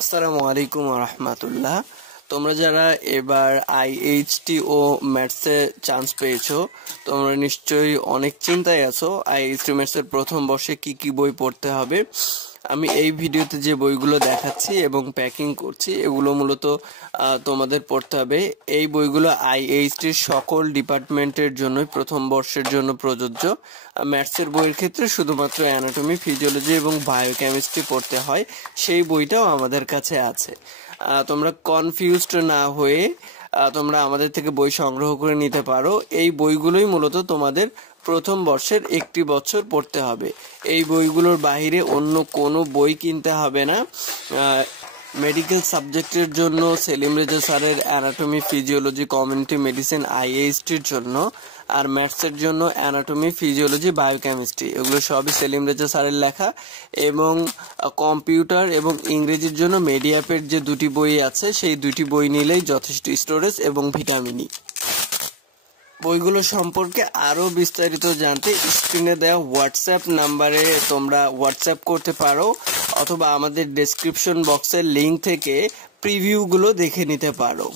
আসসালামু আলাইকুম ওয়া রাহমাতুল্লাহ। তোমরা যারা এবার আইএইচটি ও ম্যাথসে চান্স পেয়েছো, তোমরা নিশ্চয়ই অনেক চিন্তায় আছো আইএইচটি ম্যাথসের প্রথম বর্ষে কি কি বই পড়তে হবে। আমি এই ভিডিওতে যে বইগুলো দেখাচ্ছি এবং প্যাকিং করছি এগুলো মূলত তোমাদের পড়তে হবে। এই বইগুলো আইএইচটির সকল ডিপার্টমেন্টের জন্যই প্রথম বর্ষের জন্য প্রযোজ্য। ম্যাথসের বইয়ের ক্ষেত্রে শুধুমাত্র অ্যানাটমি, ফিজিওলজি এবং বায়োকেমিস্ট্রি পড়তে হয়, সেই বইটাও আমাদের কাছে আছে। তোমরা কনফিউজড না হয়ে তোমরা আমাদের থেকে বই সংগ্রহ করে নিতে পারো। এই বইগুলোই মূলত তোমাদের প্রথম বর্ষের একটি বছর পড়তে হবে। এই বইগুলোর বাইরে অন্য কোনো বই কিনতে হবে না। মেডিকেল সাবজেক্টের জন্য সেলিম রেজা স্যারের অ্যানাটমি, ফিজিওলজি, কমিউনিটি মেডিসিন আইএইচটির জন্য, আর ম্যাথসের জন্য অ্যানাটমি, ফিজিওলজি, বায়োকেমিস্ট্রি, এগুলো সবই সেলিম রেজা স্যারের লেখা। এবং কম্পিউটার এবং ইংরেজির জন্য মেডিয়াপের যে দুটি বই আছে সেই দুটি বই নিলেই যথেষ্ট স্টোরেজ এবং ভিটামিন ই। বইগুলো সম্পর্কে আরও বিস্তারিত জানতে স্ক্রিনে দেওয়া হোয়াটসঅ্যাপ নাম্বারে তোমরা হোয়াটসঅ্যাপ করতে পারো, অথবা আমাদের ডেসক্রিপশন বক্সের লিঙ্ক থেকে প্রিভিউগুলো দেখে নিতে পারো।